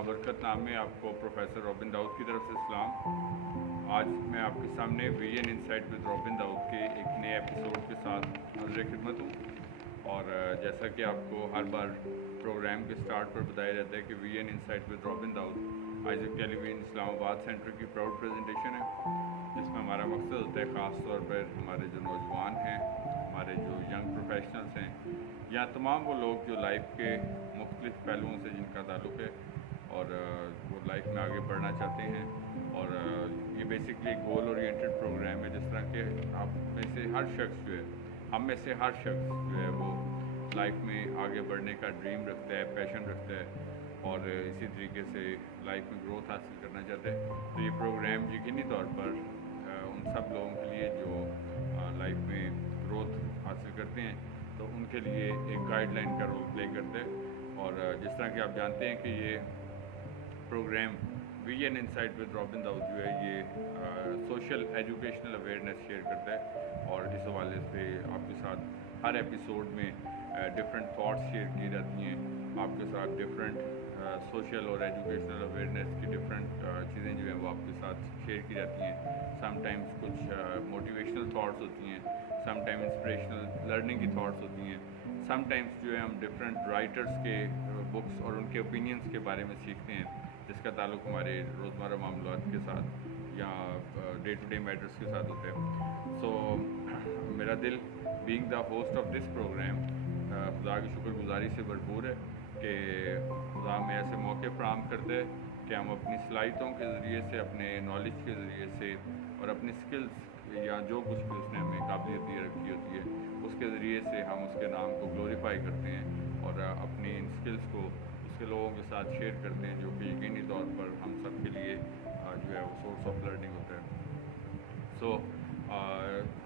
बाबरकत नाम है। आपको प्रोफेसर रॉबिन दाऊद की तरफ से सलाम। आज मैं आपके सामने vision insight with Robin Daud के एक नए एपिसोड के साथ हाज़िर खिदमत हूँ। और जैसा कि आपको हर बार प्रोग्राम के स्टार्ट पर बताया जाता है कि vision insight with Robin Dawood Isaac television Islamabad centre की प्राउड प्रेजेंटेशन है, जिसमें हमारा मकसद होता है ख़ास तौर पर हमारे जो नौजवान हैं, हमारे जो यंग प्रोफेशनल्स हैं, या तमाम वो लोग जो लाइफ के मुख्तलिफ़ पहलुओं से जिनका ताल्लुक़ है और वो लाइफ में आगे बढ़ना चाहते हैं। और ये बेसिकली गोल ओरिएंटेड प्रोग्राम है, जिस तरह के आप में से हर शख्स जो है, हम में से हर शख्स जो है वो लाइफ में आगे बढ़ने का ड्रीम रखता है, पैशन रखता है और इसी तरीके से लाइफ में ग्रोथ हासिल करना चाहता है। तो ये प्रोग्राम यकीनी तौर पर उन सब लोगों के लिए जो लाइफ में ग्रोथ हासिल करते हैं, तो उनके लिए एक गाइडलाइन का रोल प्ले करता है। और जिस तरह कि आप जानते हैं कि ये programme vision insight with Robin Dawood जो है ये सोशल एजुकेशनल अवेयरनेस शेयर करता है। और इस हवाले से आपके साथ हर एपिसोड में डिफरेंट थॉट्स शेयर की जाती हैं, आपके साथ डिफरेंट सोशल और एजुकेशनल अवेयरनेस की डिफरेंट चीज़ें जो हैं वो आपके साथ शेयर की जाती हैं। समटाइम्स कुछ मोटिवेशनल थॉट्स होती हैं, समटाइम इंस्पिरेशनल लर्निंग की थॉट्स होती हैं, समटाइम्स जो है हम डिफरेंट राइटर्स के बुक्स और उनके ओपिनियंस के बारे में सीखते हैं, जिसका ताल्लुक़ हमारे रोज़मर्रा मामलात के साथ या डे टू डे मैटर्स के साथ होता है। सो मेरा दिल being the host of this programme खुदा की शुक्रगुजारी से भरपूर है कि खुदा हमें ऐसे मौके फराहम करते हैं कि हम अपनी सलाहियतों के ज़रिए से, अपने नॉलेज के ज़रिए से और अपनी स्किल्स या जो कुछ भी उसने हमें काबिलियत दी रखी होती है उसके ज़रिए से हम उसके नाम को ग्लोरीफाई करते हैं और अपनी इन स्किल्स को उसके लोगों के साथ शेयर करते हैं, जो कि यकीनी तौर पर हम सब के लिए जो है वो सोर्स ऑफ लर्निंग होता है। सो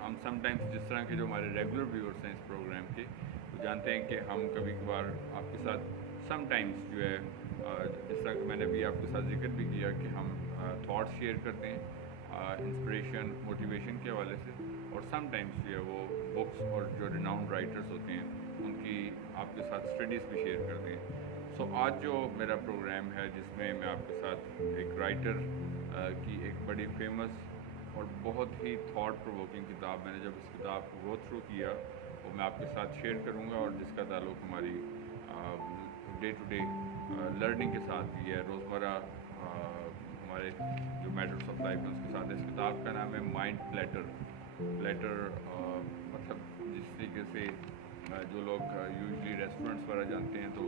हम समटाइम्स जिस तरह के जो हमारे रेगुलर व्यूअर्स हैं इस प्रोग्राम के, तो जानते हैं कि हम कभी कभार आपके साथ समटाइम्स जो है जिस तरह कि मैंने भी आपके साथ जिक्र भी किया कि हम थॉट्स शेयर करते हैं इंस्पिरेशन मोटिवेशन के हवाले से, और समटाइम्स जो है वो बुक्स और जो रिनाउंड राइटर्स होते हैं उनकी आपके साथ स्टडीज़ भी शेयर करते हैं। सो आज जो मेरा प्रोग्राम है जिसमें मैं आपके साथ एक राइटर की एक बड़ी फेमस और बहुत ही थॉट प्रोवोकिंग किताब, मैंने जब इस किताब को गो थ्रू किया वो मैं आपके साथ शेयर करूंगा, और जिसका ताल्लुक़ हमारी डे टू डे लर्निंग के साथ भी है, रोज़मर्रा हमारे जो मैटर्स ऑफ लाइफ हैं उसके साथ। इस किताब का नाम है माइंड प्लेटर। मतलब जिस तरीके से जो लोग यूजली रेस्टोरेंट्स वगैरह जानते हैं तो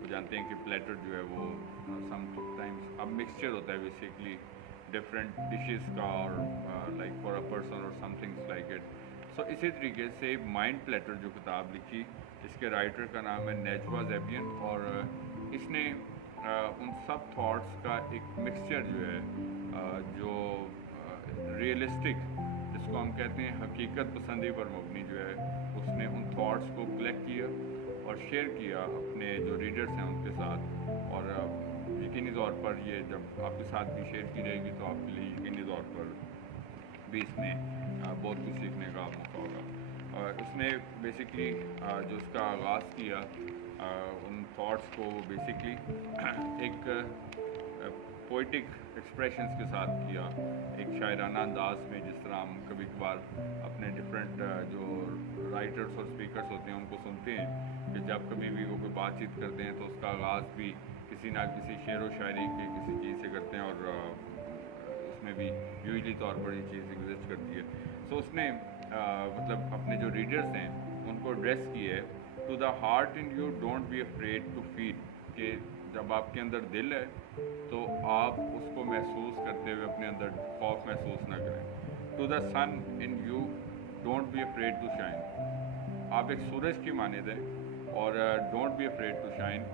वो जानते हैं कि प्लेटर जो है वो समटाइम्स अब मिक्सचर होता है बेसिकली डिफरेंट डिशेस का, और लाइक फॉर अ पर्सन और समथिंग्स लाइक इट। सो इसी तरीके से माइंड प्लेटर जो किताब लिखी, इसके राइटर का नाम है नेजवा ज़ेबियन, और इसने उन सब थॉट्स का एक मिक्सचर जो है जो रियलिस्टिक, जिसको हम कहते हैं हकीकत पसंदी पर मबनी जो है, उसने उन थॉट्स को कलेक्ट किया और शेयर किया अपने जो रीडर्स हैं उनके साथ। और यकीनी तौर पर ये जब आपके साथ भी शेयर की जाएगी तो आपके लिए यकीनी तौर पर भी इसमें बहुत कुछ सीखने का मौका होगा। उसने बेसिकली जो उसका आगाज़ किया उन थॉट्स को बेसिकली एक पोइटिक एक्सप्रेशंस के साथ किया, एक शायराना अंदाज में, जिस तरह हम कभी कभार अपने डिफरेंट जो राइटर्स और स्पीकर्स होते हैं उनको सुनते हैं कि जब कभी भी वो कोई बातचीत करते हैं तो उसका आगाज़ भी किसी ना किसी शेर व शायरी के किसी चीज़ से करते हैं, और उसमें भी यूजली तौर पर ये चीज़ एग्जिस्ट करती है। सो उसने मतलब अपने जो रीडर्स हैं उनको एड्रेस किया है, to the heart in you don't be afraid to feel, कि जब आपके अंदर दिल है तो आप उसको महसूस करते हुए अपने अंदर खौफ महसूस ना करें। To the sun in you don't be afraid to shine, आप एक सूरज की मानद हैं और don't be afraid to shine,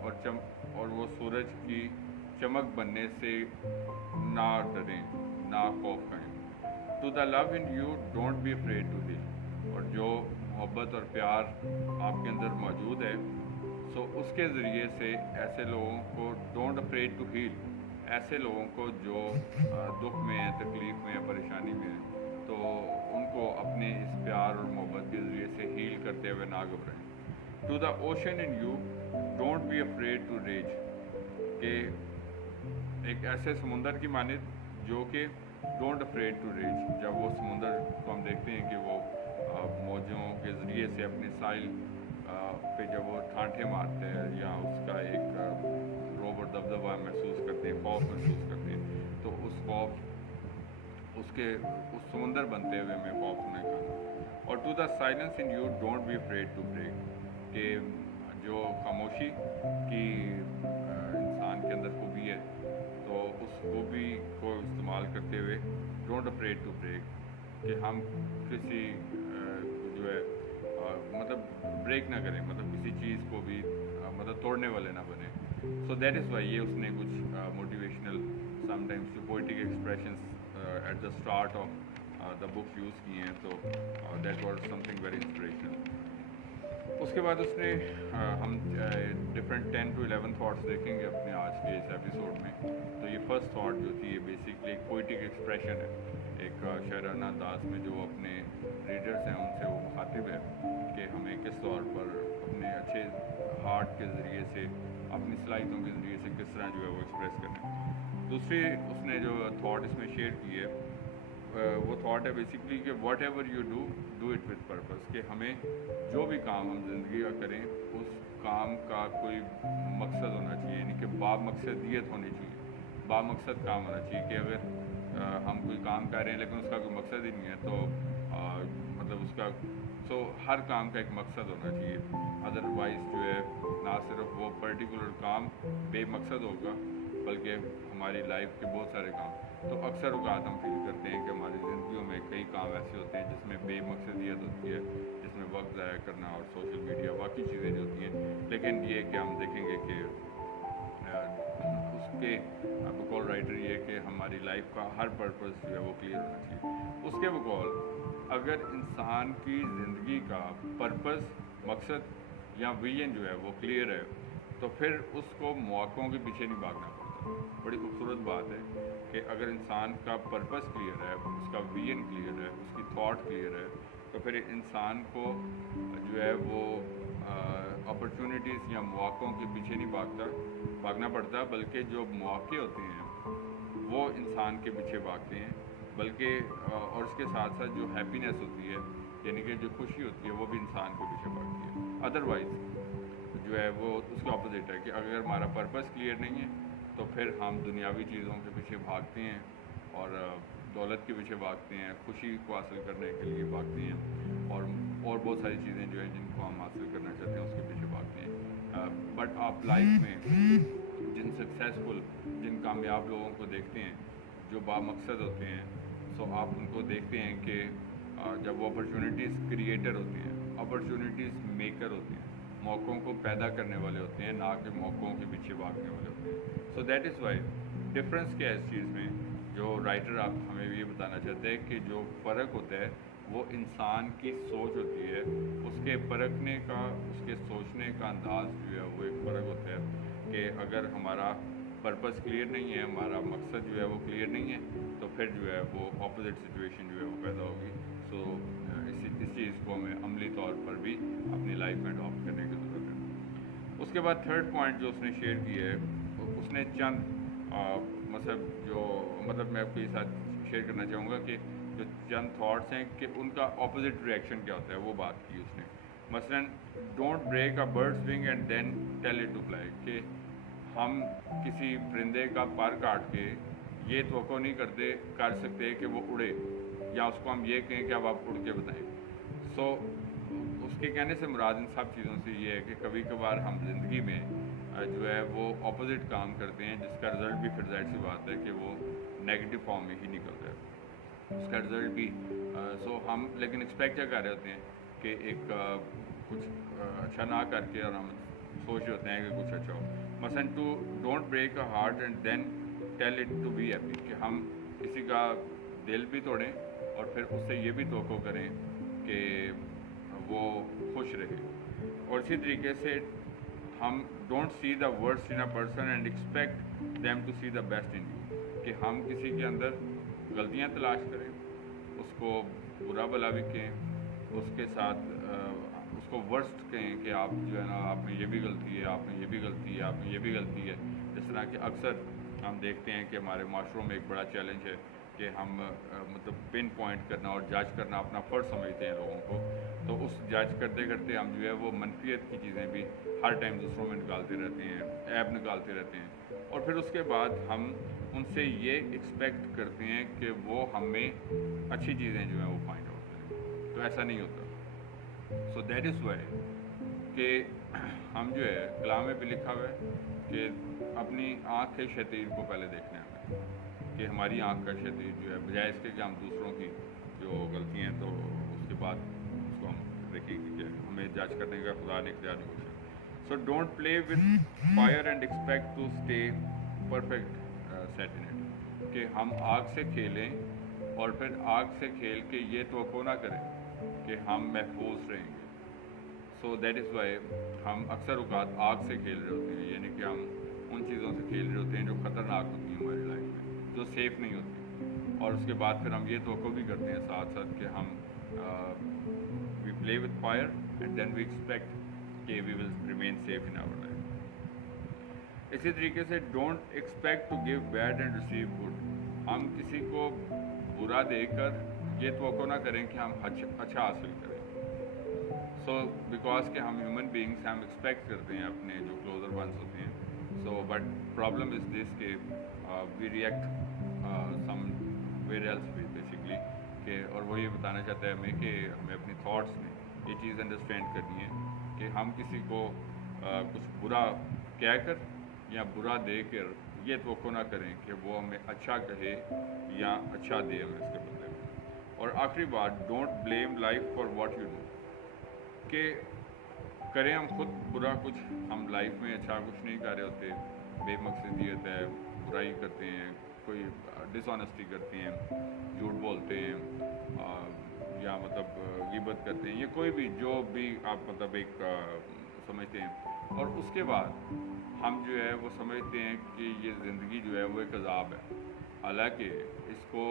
और वो सूरज की चमक बनने से ना डरें, ना खौफ करें। To the love in you don't be afraid to heal, और जो मोहब्बत और प्यार आपके अंदर मौजूद है, सो उसके ज़रिए से ऐसे लोगों को डोंट अफ्रेड टू हील, ऐसे लोगों को जो दुख में है, तकलीफ़ में है, परेशानी में है, तो उनको अपने इस प्यार और मोहब्बत के ज़रिए से हील करते हुए ना घबराएं। To the ocean in you don't be afraid to rage, कि एक ऐसे समुंदर की मानित जो कि डोंट अफ्रेड टू रेज। जब वो समुंदर को हम देखते हैं कि वो मौजों के ज़रिए से अपने साइल पे जब वो ठांठे मारते हैं या उसका एक रोब और दबदबा महसूस करते हैं, खौफ महसूस करते हैं, तो उस खौफ उसके उस समुंदर बनते हुए में खौफ उन्हें खाना। और to the silence in you don't be afraid to break, कि जो खामोशी की इंसान के अंदर खूबी है, तो उस खूबी को इस्तेमाल करते हुए डोंट अफ्रेड टू ब्रेक, कि हम किसी जो है मतलब ब्रेक ना करें, मतलब किसी चीज़ को भी मतलब तोड़ने वाले ना बने। सो दैट इज़ वाई ये उसने कुछ मोटिवेशनल समटाइम्स जो poetic expressions at the start of the book use किए हैं, तो that was something very inspirational. उसके बाद उसने हम डिफरेंट 10 to 11 थाट्स देखेंगे अपने आज के इस एपिसोड में। तो ये फर्स्ट थाट जो थी ये बेसिकली एक पोइटिक एक्सप्रेशन है, एक शायराना अंदाज में जो अपने रीडर्स हैं उनसे वो मुखातिब है कि हमें किस तौर पर अपने अच्छे हार्ट के ज़रिए से, अपनी सलाहियतों के ज़रिए से किस तरह जो है वो एक्सप्रेस करना है। दूसरी उसने जो थाट इसमें शेयर की है वो थाट है बेसिकली कि what ever you do it with purpose, कि हमें जो भी काम हम ज़िंदगी का करें उस काम का कोई मकसद होना चाहिए, यानी कि बामकसदियत होनी चाहिए, बामकसद काम होना चाहिए। कि अगर हम कोई काम कर रहे हैं लेकिन उसका कोई मकसद ही नहीं है, तो मतलब उसका हर काम का एक मकसद होना चाहिए। अदरवाइज़ जो है ना सिर्फ वो पर्टिकुलर काम बेमकसद होगा बल्कि हमारी लाइफ के बहुत सारे काम, तो अक्सर औक़ात हम फील करते हैं कि हमारी ज़िंदगियों में कई काम ऐसे होते हैं जिसमें बेमकसदियत होती है, जिसमें वक्त ज़ाया करना और सोशल मीडिया बाकी चीज़ें जो होती हैं। लेकिन ये कि हम देखेंगे कि उसके बकौल राइटर ये कि हमारी लाइफ का हर पर्पस जो है वो क्लियर होना चाहिए। उसके बकौल अगर इंसान की ज़िंदगी का पर्पस, मकसद या विजन जो है वो क्लियर है, तो फिर उसको मौक़ों के पीछे नहीं भागना पड़ता। बड़ी खूबसूरत बात है कि अगर इंसान का पर्पस क्लियर है, उसका विजन क्लियर है, उसकी थॉट क्लियर है, तो फिर इंसान को जो है वो अपॉर्चुनिटीज़ या मौक़ों के पीछे नहीं भागना पड़ता, बल्कि जो मौके होते हैं वो इंसान के पीछे भागते हैं। बल्कि और इसके साथ साथ जो हैप्पीनेस होती है, यानी कि जो खुशी होती है, वो भी इंसान के पीछे भागती है। अदरवाइज़ जो है वो उसके ऑपोजिट है कि अगर हमारा पर्पस क्लियर नहीं है तो फिर हम दुनियावी चीज़ों के पीछे भागते हैं और दौलत के पीछे भागते हैं, खुशी को हासिल करने के लिए भागते हैं, और बहुत सारी चीज़ें जो हैं जिनको हम हासिल करना चाहते हैं उसके पीछे भागते हैं। बट आप लाइफ में जिन सक्सेसफुल, जिन कामयाब लोगों को देखते हैं जो बामकसद होते हैं, सो आप उनको देखते हैं कि जब वो अपॉर्चुनिटीज़ क्रिएटर होते हैं, अपॉर्चुनिटीज़ मेकर होते हैं, मौक़ों को पैदा करने वाले होते हैं, ना कि मौक़ों के पीछे भागने वाले होते हैं। So that is why difference क्या है इस चीज़ में, जो राइटर आप हमें ये बताना चाहते हैं कि जो फ़र्क होता है वो इंसान की सोच होती है, उसके परखने का, उसके सोचने का अंदाज़ जो है वो एक फ़र्क होता है। कि अगर हमारा पर्पस क्लियर नहीं है, हमारा मकसद जो है वो क्लियर नहीं है, तो फिर जो है वो ऑपोजिट सिचुएशन जो है वो पैदा होगी। सो इस चीज़ को हमें अमली तौर पर भी अपनी लाइफ में अडॉप्ट करने की ज़रूरत है। उसके बाद थर्ड पॉइंट जो उसने शेयर किया है, उसने चंद मतलब मैं आपके साथ शेयर करना चाहूँगा कि जो चंद थॉट्स हैं कि उनका ऑपोजिट रिएक्शन क्या होता है, वो बात की उसने। मसलन don't break a bird's wing and then tell it to fly, कि हम किसी परिंदे का पर काट के ये तवक्को नहीं कर सकते कि वो उड़े, या उसको हम ये कहें कि अब आप उड़ के बताएं। सो उसके कहने से मुराद इन सब चीज़ों से ये है कि कभी कभार हम ज़िंदगी में जो है वो ऑपोजिट काम करते हैं, जिसका रिज़ल्ट भी फिर ज़ाहिर सी बात है कि वो नेगेटिव फॉर्म में ही निकलता है, उसका रिज़ल्ट भी हम लेकिन एक्सपेक्ट क्या कर रहे होते हैं कि एक कुछ अच्छा ना करके, और हम सोच रहे होते हैं कि कुछ अच्छा हो। मसलन to don't break a heart and then tell it to be happy, कि हम किसी का दिल भी तोड़ें और फिर उससे ये भी तवक्को करें कि वो खुश रहे। और इसी तरीके से हम don't see the worst in a person and expect them to see the best in you, कि हम किसी के अंदर गलतियां तलाश करें, उसको बुरा भला भी कहें, उसके साथ उसको वर्स्ट कहें कि आप जो है ना, आप में ये भी गलती है, आप में ये भी गलती है, आप में ये भी गलती है। जिस तरह कि अक्सर हम देखते हैं कि हमारे माशरों में एक बड़ा चैलेंज है कि हम मतलब पिन पॉइंट करना और जज करना अपना फ़र्ज समझते हैं लोगों को, तो उस जज करते करते हम जो है वो मनफियत की चीज़ें भी हर टाइम दूसरों में निकालते रहते हैं, ऐब निकालते रहते हैं, और फिर उसके बाद हम उनसे ये एक्सपेक्ट करते हैं कि वो हमें अच्छी चीज़ें जो हैं वो फाइंड आउट करें, तो ऐसा नहीं होता। सो दैट इज़ वाई कि हम जो है कलाम में भी लिखा हुआ है कि अपनी आँख के शतीर को पहले देखना है, कि हमारी आँख का शतीर जो है बजाय इसके कि हम दूसरों की जो गलतियाँ हैं तो उसके बाद उसको हम देखेंगे कि हमें जज करने का खुदा ने इख्तियार नहीं बख्शा। So don't play with fire and expect to stay perfect set in it, कि हम आग से खेलें और फिर आग से खेल के ये तवक्को ना करें कि हम महफूज रहेंगे। सो दैट इज़ वाई हम अक्सर औक़ात आग से खेल रहे होते हैं, यानी कि हम उन चीज़ों से खेल रहे होते हैं जो ख़तरनाक होती हैं हमारी लाइफ में, जो सेफ़ नहीं होती, और उसके बाद फिर हम ये तवक्को भी करते हैं साथ साथ कि हम we play with fire and then we expect कि we will remain safe in our life. इसी तरीके से don't expect to give bad and receive good, हम किसी को बुरा देकर ये तवक्को ना करें कि हम अच्छा हासिल करें। सो बिकॉज कि हम ह्यूमन बींग्स हम एक्सपेक्ट करते हैं अपने जो क्लोजर वंस होते हैं। So but problem is this के we react somewhere else basically, कि और वो ये बताना चाहता है हमें कि हमें अपनी थॉट्स में ये चीज़ अंडरस्टैंड करनी है कि हम किसी को कुछ बुरा कह कर या बुरा दे कर ये तवक्को ना करें कि वो हमें अच्छा कहे या अच्छा दे हमें इसके बदले में। और आखिरी बात, don't blame life for what you do, कि करें हम खुद बुरा कुछ, हम लाइफ में अच्छा कुछ नहीं कर रहे होते, बेमकसदियत है, बुराई करते हैं, कोई डिसऑनेस्टी करते हैं, झूठ बोलते हैं, या मतलब गिबत करते हैं, ये कोई भी जो भी आप मतलब एक समझते हैं, और उसके बाद हम जो है वो समझते हैं कि ये ज़िंदगी जो है वो एक अज़ाब है। हालांकि इसको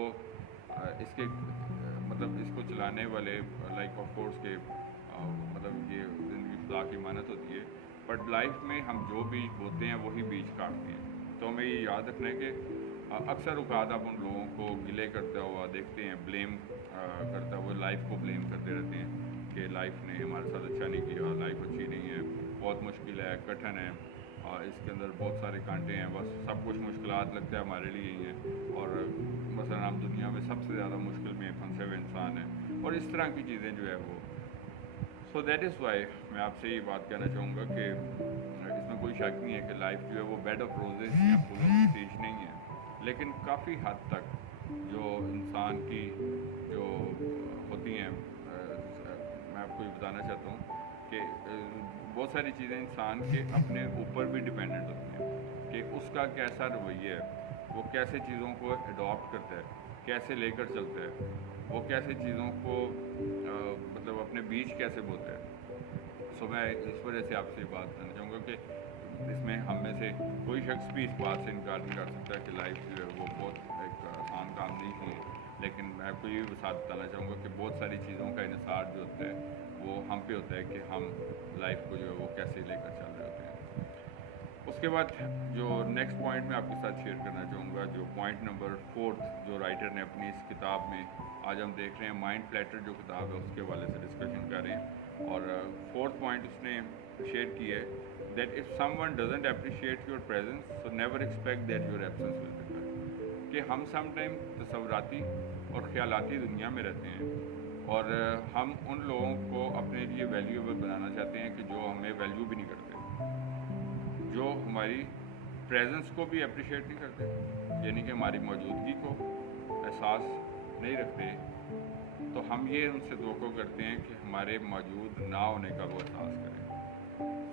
इसके मतलब इसको चलाने वाले लाइक ऑफ कोर्स के मतलब ये ज़िंदगी खुदा की मानत होती है, बट लाइफ में हम जो बीज बोते हैं वही बीज काटते हैं। तो हमें ये याद रखना है कि अक्सर औक़ात आप उन लोगों को गिले करता हुआ देखते हैं, ब्लेम करता हुआ लाइफ को ब्लेम करते रहते हैं कि लाइफ ने हमारे साथ अच्छा नहीं किया, लाइफ अच्छी नहीं है, बहुत मुश्किल है, कठिन है, इसके अंदर बहुत सारे कांटे हैं, बस सब कुछ मुश्किलात लगता है हमारे लिए ही हैं, और मसलन हम दुनिया में सबसे ज़्यादा मुश्किल में फंसे हुए इंसान हैं, और इस तरह की चीज़ें जो है वो। सो दैट इज़ वाई मैं आपसे ये बात कहना चाहूँगा कि इसमें कोई शक नहीं है कि लाइफ जो है वो बेड ऑफ रोजेस या फूलों की स्टेज नहीं है, लेकिन काफ़ी हद तक जो इंसान की जो होती हैं, मैं आपको ये बताना चाहता हूँ कि बहुत सारी चीज़ें इंसान के अपने ऊपर भी डिपेंडेंट होती हैं कि उसका कैसा रवैया है, वो कैसे चीज़ों को अडॉप्ट करता है, कैसे लेकर चलता है, वो कैसे चीज़ों को मतलब अपने बीच कैसे बोता है। सो मैं इस वजह से आपसे बात करना चाहूँगा कि इसमें हम में से कोई शख्स भी इस बात से इनकार नहीं कर सकता कि लाइफ जो है वो बहुत एक आसान काम नहीं है, लेकिन मैं आपको ये भी साथ बताना चाहूँगा कि बहुत सारी चीज़ों का इन्हिसार जो होता है वो हम पे होता है कि हम लाइफ को जो है वो कैसे लेकर चल रहे होते हैं। उसके बाद जो नेक्स्ट पॉइंट मैं आपके साथ शेयर करना चाहूँगा, जो पॉइंट नंबर 4 जो राइटर ने अपनी इस किताब में, आज हम देख रहे हैं माइंड प्लेटर जो किताब है उसके वाले से डिस्कशन कर रहे हैं, और 4th पॉइंट उसने शेयर किया है that if someone doesn't appreciate your presence so never expect that your absence will recover, कि हम सम टाइम तसव्वुराती और ख्यालाती दुनिया में रहते हैं, और हम उन लोगों को अपने लिए वैल्यूएबल बनाना चाहते हैं कि जो हमें वैल्यू भी नहीं करते, जो हमारी प्रेजेंस को भी अप्रिशिएट नहीं करते, यानी कि हमारी मौजूदगी को एहसास नहीं रखते, तो हम ये उनसे तवक्को करते हैं कि हमारे मौजूद ना होने का वो एहसास करें।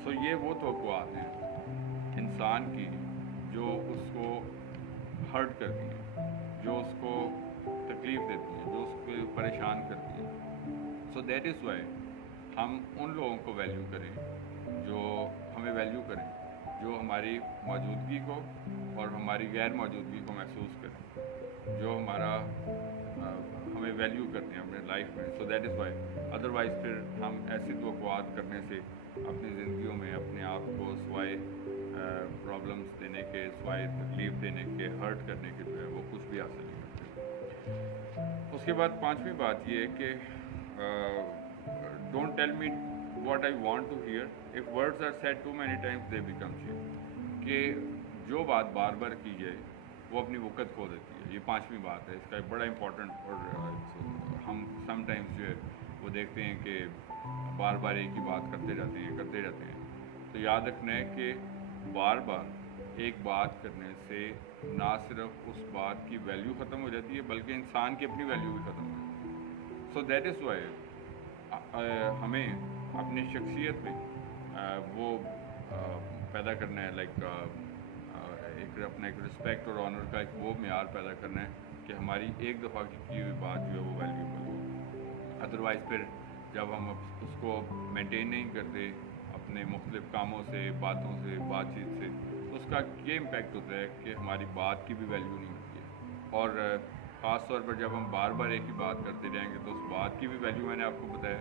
सो ये वो तवक्कुआत हैं इंसान की जो उसको हर्ट करती हैं, जो उसको तकलीफ़ देती हैं, जो उसको परेशान करती हैं। सो दैट इज़ वाई हम उन लोगों को वैल्यू करें जो हमें वैल्यू करें, जो हमारी मौजूदगी को और हमारी गैर मौजूदगी को महसूस करें, जो हमारा हमें वैल्यू करते हैं अपने लाइफ में। So that is why, otherwise फिर हम ऐसी तवक्कुआत करने से अपनी ज़िंदगियों में अपने आप को सिवाय प्रॉब्लम्स देने के, सवाए तकलीफ़ देने के, हर्ट करने के जो है वो कुछ भी हासिल नहीं करते। उसके बाद पांचवी बात ये है कि don't tell me what I want to hear, if words are said too many times they become cheap. कि जो बात बार बार की जाए वो अपनी वक़्त खो देती है। ये पांचवी बात है, इसका एक बड़ा इंपॉर्टेंट। और हम समटाइम्स जो है वो देखते हैं कि बार बार एक ही बात करते रहते हैं। तो याद रखना है कि बार बार एक बात करने से ना सिर्फ उस बात की वैल्यू ख़त्म हो जाती है बल्कि इंसान की अपनी वैल्यू भी ख़त्म हो जाती है। सो दैट इज़ वाई हमें अपनी शख्सियत में वो पैदा करना है, लाइक अपना एक रिस्पेक्ट और ऑनर का एक वो म्यार पैदा करना है कि हमारी एक दफ़ा की हुई बात जो है वो वैल्यूबल हो। अदरवाइज़ फिर जब हम उसको मेंटेन नहीं करते अपने मुख्तलिफ़ कामों से, बातों से, बातचीत से, तो उसका ये इम्पेक्ट होता है कि हमारी बात की भी वैल्यू नहीं होती है। और ख़ास तौर पर जब हम बार बार एक ही बात करते रहेंगे तो उस बात की भी वैल्यू, मैंने आपको बताया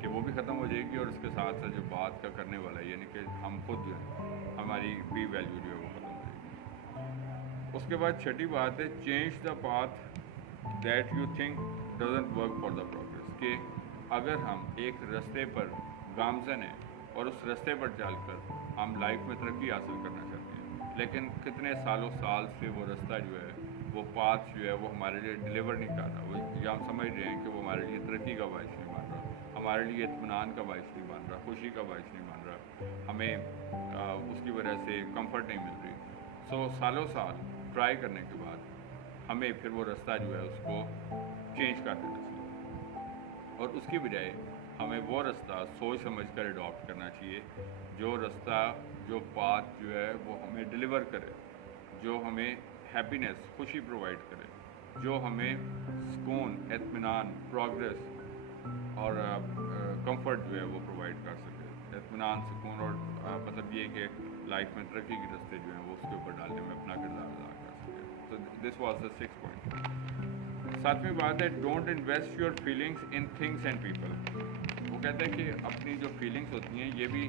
कि वो भी ख़त्म हो जाएगी, और उसके साथ साथ जो बात का करने वाला है यानी कि हम खुद जो है हमारी भी वैल्यू जो है वो ख़त्म हो जाएगी। उसके बाद छठी बात है, change the path that you think doesn't work for the progress. कि अगर हम एक रास्ते पर गामजन हैं और उस रास्ते पर चलकर हम लाइफ में तरक्की हासिल करना चाहते हैं, लेकिन कितने सालों साल से वो रास्ता जो है, वो पाथ जो है वो हमारे लिए डिलीवर नहीं कर रहा, वो या हम समझ रहे हैं कि वो हमारे लिए तरक्की का बायस नहीं बन रहा, हमारे लिए इत्मीनान का बायस नहीं बन रहा, खुशी का बायस नहीं बन रहा, हमें उसकी वजह से कंफर्ट नहीं मिल रही। सो सालों साल ट्राई करने के बाद हमें फिर वो रास्ता जो है उसको चेंज कर देना चाहिए, और उसकी बजाय हमें वो रास्ता सोच समझ कर अडॉप्ट करना चाहिए जो रास्ता, जो पाथ जो है वो हमें डिलीवर करे, जो हमें हैप्पीनेस, खुशी प्रोवाइड करे, जो हमें सुकून, इत्मीनान, प्रोग्रेस और कंफर्ट जो है वो प्रोवाइड कर सके। इत्मीनान, सुकून और मतलब ये कि लाइफ में तरक्की के रास्ते जो हैं वो उसके ऊपर डालने में अपना किरदार अदा कर सके। तो दिस वाज द 6 पॉइंट। सातवीं बात है, don't invest your feelings in things and people. वो कहते हैं कि अपनी जो फीलिंग्स होती हैं ये भी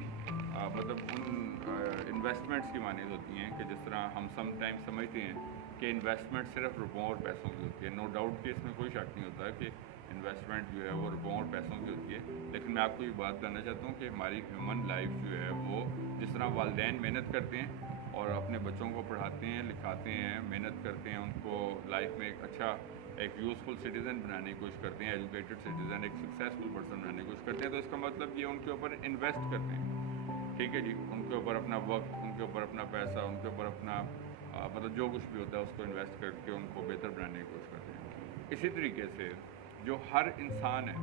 मतलब उन इन्वेस्टमेंट्स की मानीत होती हैं कि जिस तरह हम सम टाइम समझते हैं कि इन्वेस्टमेंट सिर्फ रुपयों और पैसों की होती है। नो डाउट कि इसमें कोई शक नहीं होता कि इन्वेस्टमेंट जो है वो रुपयों और पैसों की होती है, लेकिन मैं आपको ये बात करना चाहता हूँ कि हमारी ह्यूमन लाइफ जो है वो जिस तरह वालिदैन मेहनत करते हैं और अपने बच्चों को पढ़ाते हैं, लिखाते हैं, मेहनत करते हैं, उनको लाइफ में एक अच्छा, एक यूज़फुल सिटीज़न बनाने की कोशिश करते हैं, एजुकेटेड सिटीज़न, एक सक्सेसफुल पर्सन बनाने की कोशिश करते हैं, तो इसका मतलब ये उनके ऊपर इन्वेस्ट करते हैं, ठीक है जी, उनके ऊपर अपना वक्त, उनके ऊपर अपना पैसा, उनके ऊपर अपना मतलब जो कुछ भी होता है उसको इन्वेस्ट करके उनको बेहतर बनाने की कोशिश करते हैं। इसी तरीके से जो हर इंसान है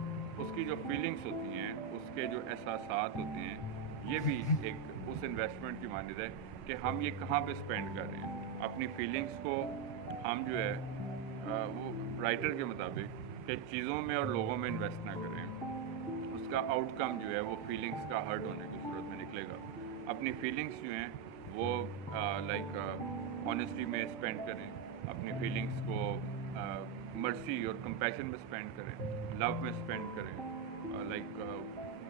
उसकी जो फीलिंग्स होती हैं, उसके जो एहसासात होते हैं, ये भी एक उस इन्वेस्टमेंट की मानित है कि हम ये कहाँ पे स्पेंड कर रहे हैं। अपनी फीलिंग्स को हम जो है वो राइटर के मुताबिक कि चीज़ों में और लोगों में इन्वेस्ट ना करें, उसका आउटकम जो है वो फीलिंग्स का हर्ट होने की सूरत में निकलेगा। अपनी फीलिंग्स जो हैं वो लाइक ऑनेस्टी में स्पेंड करें, अपनी फीलिंग्स को मर्सी और कंपैशन में स्पेंड करें, लव में स्पेंड करें, like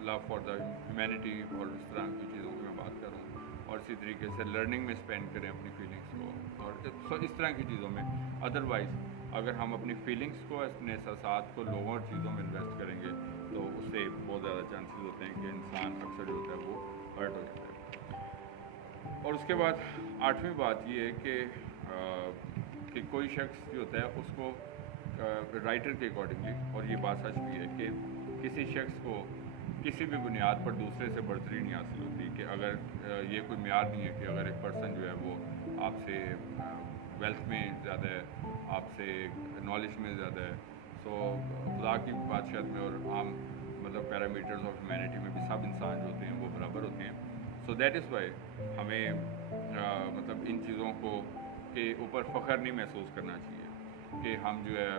love for the humanity और इस तरह की चीज़ों की मैं बात करूँ, और इसी तरीके से लर्निंग में स्पेंड करें अपनी फीलिंग्स को, और इस तरह की चीज़ों में। अदरवाइज़ अगर हम अपनी फीलिंग्स को, अपने एहसासात को लोगों और चीज़ों में इन्वेस्ट करेंगे तो उससे बहुत ज़्यादा चांसेस होते हैं कि इंसान अक्सर जो होता है वो हर्ट हो जाता है। और उसके बाद आठवीं बात ये है कि कोई शख्स जो होता है उसको राइटर के अकॉर्डिंगली, और ये बात सच भी है कि किसी शख्स को किसी भी बुनियाद पर दूसरे से बढ़तरी नहीं हासिल होती। कि अगर ये कोई म्यार नहीं है कि अगर एक पर्सन जो है वो आपसे वेल्थ में ज़्यादा है, आपसे नॉलेज में ज़्यादा है, सो खुदा की बादशाहत में और आम मतलब पैरामीटर्स ऑफ ह्यूमैनिटी में भी सब इंसान जो होते हैं वो बराबर होते हैं। सो दैट इज़ वाई हमें मतलब इन चीज़ों को के ऊपर फ़ख्र नहीं महसूस करना चाहिए कि हम जो है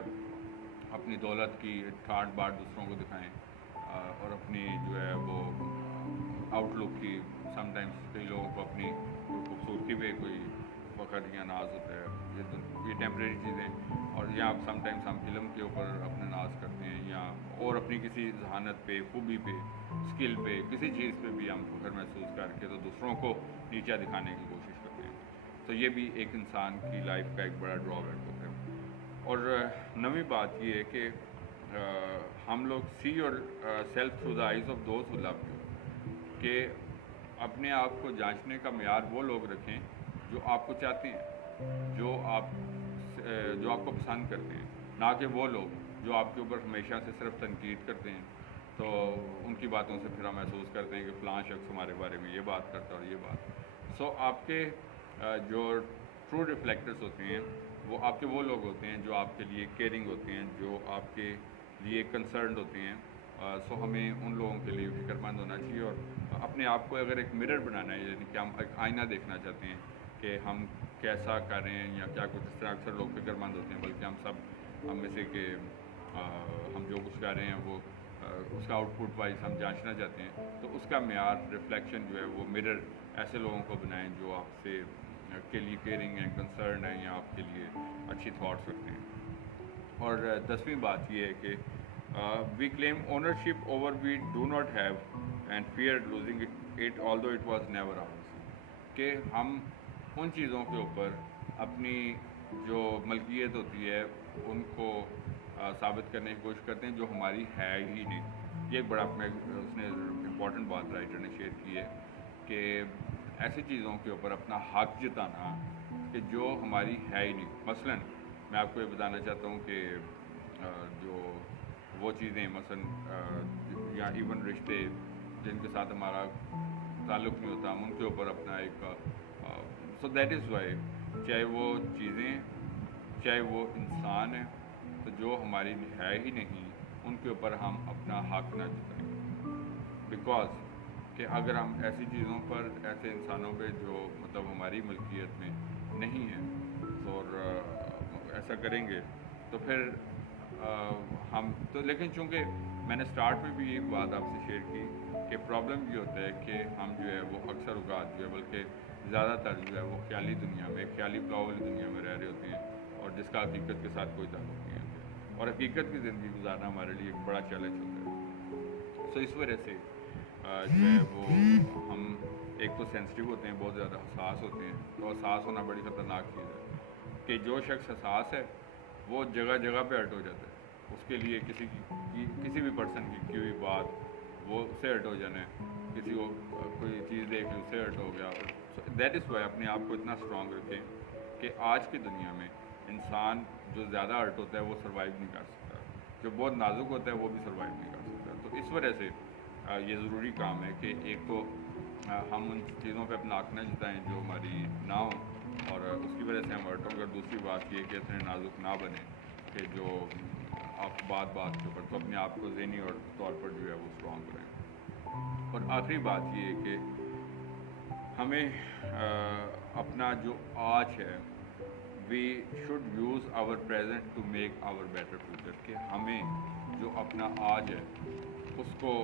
अपनी दौलत की ठाट बाट दूसरों को दिखाएं, और अपनी जो है वो आउटलुक की, समटाइम्स कई लोगों को अपनी खूबसूरती पे कोई फ़ख्र या नाज होता है, ये टेम्परेरी चीज़ें, और या समटाइम्स हम इल्म के ऊपर अपने नाज करते हैं, या और अपनी किसी जहानत पे, खूबी पे, स्किल पे, किसी चीज़ पे भी हम फ़ख्र महसूस करके तो दूसरों को नीचा दिखाने की कोशिश करते हैं। تو یہ بھی ایک انسان کی لائف کا ایک بڑا ڈرا بیک ہوتا ہے۔ اور نویں بات یہ ہے کہ ہم لوگ see our self through the eyes of those who love you, کہ اپنے آپ کو جانچنے کا معیار وہ لوگ رکھیں جو آپ کو چاہتے ہیں، جو آپ کو پسند کرتے ہیں، نہ کہ وہ لوگ جو آپ کے اوپر ہمیشہ سے صرف تنقید کرتے ہیں۔ تو ان کی باتوں سے پھر ہم محسوس کرتے ہیں کہ فلاں شخص ہمارے بارے میں یہ بات کرتا ہے اور یہ بات۔ سو آپ کے جو ٹرو ریفلیکٹرز ہوتے ہیں وہ آپ کے وہ لوگ ہوتے ہیں جو آپ کے لیے کیئرنگ ہوتے ہیں، جو آپ کے لیے کنسرنڈ ہوتے ہیں۔ سو ہمیں ان لوگوں کے لیے فکر مند ہونا چاہیے، اور اپنے آپ کو اگر ایک مرر بنانا ہے، یعنی کہ ہم ایک آئینہ دیکھنا چاہتے ہیں کہ ہم کیسا کر رہے ہیں یا کیا کچھ، اس طرح اکثر لوگ فکر مند ہوتے ہیں، بلکہ ہم میں سے کہ ہم جو کچھ کر رہے ہیں وہ اس کا آؤٹ پٹ وائز ہم جانچنا چاہتے ہیں، تو اس کا معیار ریفلیکشن جو ہے وہ مرر ایسے لوگوں کو بنائیں جو آپ سے کے لیے کیئرنگ ہیں، کنسرن ہیں، یا آپ کے لیے اچھی تھاٹس رکھتے ہیں۔ اور 10ویں بات یہ ہے کہ we claim ownership over we do not have and fear losing it although it was never ours, کہ ہم ان چیزوں کے اوپر اپنی جو ملکیت ہوتی ہے ان کو ثابت کرنے کی کوشش کرتے ہیں جو ہماری ہے ہی نہیں۔ یہ ایک بڑا اس نے امپورٹنٹ بات رائٹر نے شیئر کی ہے کہ ایسی چیزوں کے اوپر اپنا حق جتانا کہ جو ہماری ہے ہی نہیں۔ مثلاً میں آپ کو یہ بتانا چاہتا ہوں کہ جو وہ چیزیں مثلاً یا ایون رشتے جن کے ساتھ ہمارا تعلق نہیں ہوتا، ہم ان کے اوپر اپنا ایک سو دیٹ از وائی، چاہے وہ چیزیں چاہے وہ انسان ہے، تو جو ہماری ہے ہی نہیں ان کے اوپر ہم اپنا حق نہ جتائیں، بیکاز کہ اگر ہم ایسی چیزوں پر، ایسے انسانوں پہ جو مطلب ہماری ملکیت میں نہیں ہے اور ایسا کریں گے تو پھر ہم تو، لیکن چونکہ میں نے سٹارٹ میں بھی ایک بات آپ سے شیئر کی کہ پرابلم یہ ہوتا ہے کہ ہم جو ہے وہ اکثر اوقات جو ہے، بلکہ زیادہ تر جو ہے وہ خیالی دنیا میں، خیالی پلاؤ والی دنیا میں رہ رہے ہوتے ہیں، اور جس کا حقیقت کے ساتھ کوئی تعلق نہیں ہوتا، اور حقیقت کی زندگی گزارنا ہمارے لیے ایک بڑا چیلنج ہوتا ہے۔ سو اس وجہ سے جو ہے وہ ہم ایک تو سینسٹیو ہوتے ہیں، بہت زیادہ حساس ہوتے ہیں، تو حساس ہونا بڑی خطرناک چیز ہے کہ جو شخص حساس ہے وہ جگہ جگہ پہ ہرٹ ہو جاتا ہے، اس کے لیے کسی بھی پرسن کی ہوئی بات وہ اس سے ہرٹ ہو جانا ہے، کسی کو کوئی چیز دیکھ لی اس سے ہرٹ ہو گیا۔ دیٹ از وائی اپنے آپ کو اتنا اسٹرانگ رکھیں کہ آج کی دنیا میں انسان جو زیادہ ہرٹ ہوتا ہے وہ سروائیو نہیں کر سکتا، جو بہت نازک ہوتا ہے وہ بھی سروائیو نہیں کر سکتا۔ تو اس وجہ سے یہ ضروری کام ہے کہ ایک تو ہم ان چیزوں پہ اپنا حق نہ جتائیں جو ہماری نہ ہوں، اور اس کی وجہ سے ہم ہرٹ ہوں گے۔ دوسری بات یہ کہ اتنے نازک نہ بنیں کہ جو آپ بات کے اوپر، تو اپنے آپ کو ذہنی اور طور پر جو ہے وہ اسٹرانگ کریں۔ اور آخری بات یہ ہے کہ ہمیں اپنا جو آج ہے، we should use our present to make our better future, کہ ہمیں جو اپنا آج ہے اس کو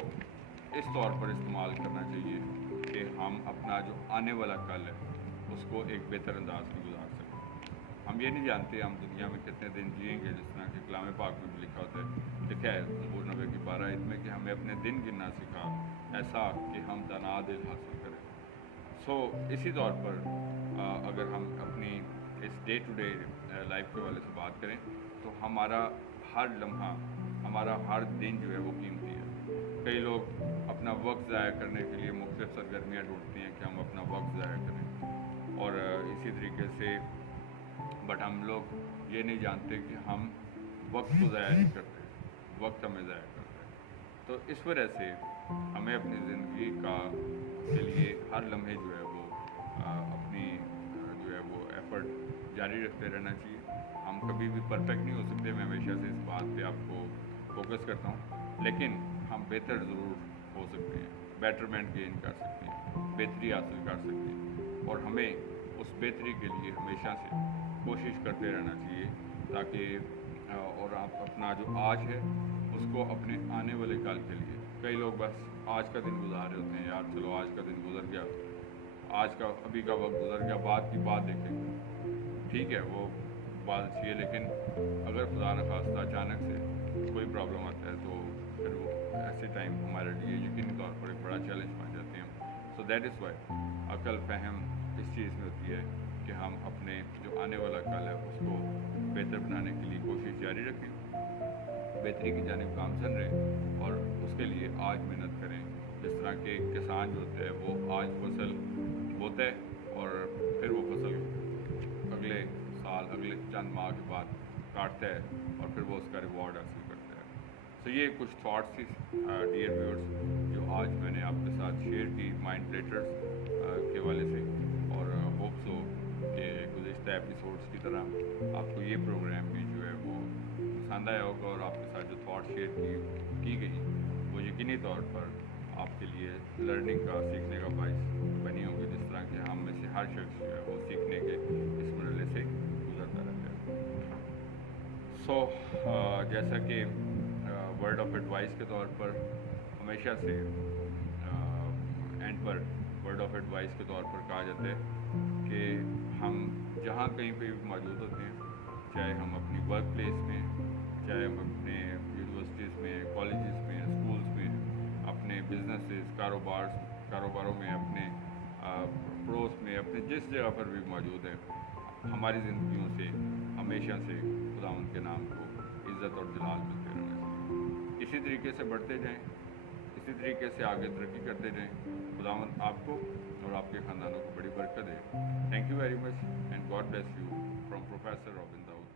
اس طور پر استعمال کرنا چاہیے کہ ہم اپنا جو آنے والا کل ہے اس کو ایک بہتر انداز میں گزار سکیں۔ ہم یہ نہیں جانتے ہم دنیا میں کتنے دن جئیں گے، جس طرح کہ کلام پاک میں بھی لکھا ہوتا ہے، لکھا ہے زبور 90 کی 12 آیت میں کہ ہمیں اپنے دن گننا سکھا، ایسا کہ ہم دنا دل حاصل کریں۔ سو اسی طور پر اگر ہم اپنی اس ڈے ٹو ڈے لائف کے والے سے بات کریں تو ہمارا ہر لمحہ، ہمارا ہر دن جو ہے وہ قیمتی ہے۔ کئی لوگ اپنا وقت ضائع کرنے کے لیے مختلف سرگرمیاں ڈھونڈتے ہیں کہ ہم اپنا وقت ضائع کریں، اور اسی طریقے سے بٹ ہم لوگ یہ نہیں جانتے کہ ہم وقت کو ضائع نہیں کرتے، وقت ہمیں ضائع کرتا ہے۔ تو اس وجہ سے ہمیں اپنی زندگی کے لیے ہر لمحے جو ہے وہ اپنی جو ہے وہ ایفرٹ جاری رکھتے رہنا چاہیے۔ ہم کبھی بھی پرفیکٹ نہیں ہو سکتے، میں ہمیشہ سے اس بات پہ آپ کو فوکس کرتا ہوں، لیکن ہم بہتر ضرور ہو سکتے ہیں، بیٹرمنٹ گین کر سکتے ہیں، بہتری حاصل کر سکتے ہیں، اور ہمیں اس بہتری کے لیے ہمیشہ سے کوشش کرتے رہنا چاہیے تاکہ اور آپ اپنا جو آج ہے اس کو اپنے آنے والے کل کے لیے، کئی لوگ بس آج کا دن گزار رہے ہوتے ہیں، یار چلو آج کا دن گزر گیا، آج کا ابھی کا وقت گزر گیا، بعد کی بات دیکھیں، ٹھیک ہے وہ بات اچھی ہے، لیکن اگر خدا نخواستہ اچانک سے کوئی پرابلم آتا ہے تو پھر وہ ایسے ٹائم ہمارے لیے یقینی طور پر ایک بڑا چیلنج بن جاتے ہیں۔ سو دیٹ از وائی عقل فہم اس چیز میں ہوتی ہے کہ कि हम अपने जो आने वाला कल है उसको बेहतर बनाने के लिए कोशिश जारी रखें, बेहतरी की जानिब गामजन रहें और उसके लिए आज मेहनत करें। जिस तरह के किसान जो होता है वो आज फसल बोता है और फिर वो फसल अगले साल अगले चंद माह के बाद काटता है और फिर वो उसका रिवॉर्ड हासिल करता है। तो ये कुछ थाट्स थी डियर व्यूअर्स जो आज मैंने आपके साथ शेयर की माइंड प्लेटर्स के हवाले से, और होप सो कि गुज़िश्ता एपिसोड्स की तरह आपको ये प्रोग्राम भी जो है वो पसंद आया होगा और आपके साथ जो थाट शेयर की गई वो यकीनी तौर पर आपके लिए लर्निंग का, सीखने का बाइस बनी होगी, जिस तरह के हम में से हर शख्स जो है वो सीखने के इस मरहले से गुजरता रहता है। सो जैसा कि वर्ड ऑफ एडवाइस के तौर पर हमेशा से एंड पर वर्ड ऑफ एडवाइस के तौर पर कहा जाता है कि हम जहाँ कहीं पे भी मौजूद होते हैं, चाहे हम अपनी वर्क प्लेस में, चाहे हम अपने यूनिवर्सिटीज़ में, कॉलेजेस में, स्कूल्स में, अपने बिजनेसेस, कारोबारों में, अपने पड़ोस में, अपने जिस जगह पर भी मौजूद है, हमारी ज़िंदगियों से हमेशा से खुदावंद के नाम को इज़्ज़त और जलाल मिलते रहना चाहिए। इसी तरीके से बढ़ते जाएं, इसी तरीके से आगे तरक्की करते जाएं। खुदावंद आपको और आपके ख़ानदानों को बड़ी बरकत दे। Thank you very much and God bless you from professor Robin Dawood.